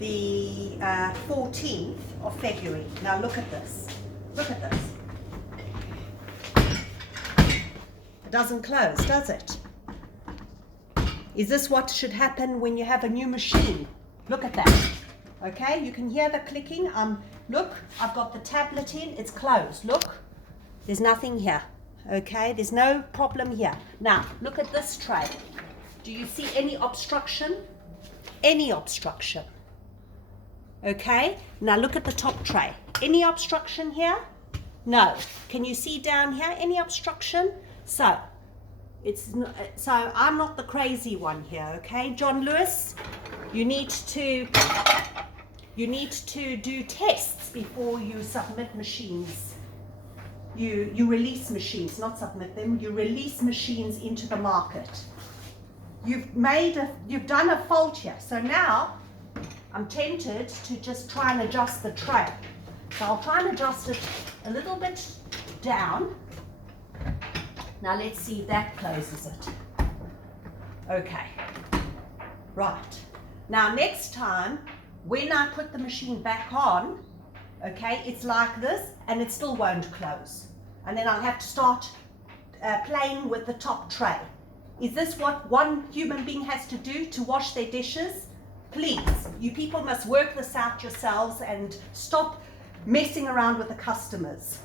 the 14th of February. Now look at this. Look at this. It doesn't close, does it? Is this what should happen when you have a new machine? Look at that. Okay, you can hear the clicking. Look, I've got the tablet in. It's closed. Look, there's nothing here. Okay, there's no problem here. Now, look at this tray. Do you see any obstruction? Any obstruction? Okay, now look at the top tray. Any obstruction here? No. Can you see down here any obstruction? So I'm not the crazy one here, okay? John Lewis, you need to do tests before you submit machines. You release machines, not submit them. You release machines into the market. You've done a fault here. So now I'm tempted to just try and adjust the tray. So I'll try and adjust it a little bit down. Now let's see if that closes it. Okay. Right. Now next time, when I put the machine back on, okay, it's like this and it still won't close. And then I'll have to start playing with the top tray. Is this what one human being has to do to wash their dishes? Please, you people must work this out yourselves and stop messing around with the customers.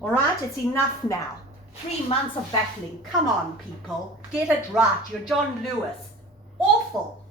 All right, it's enough now. 3 months of battling. Come on, people. Get it right. You're John Lewis. Awful.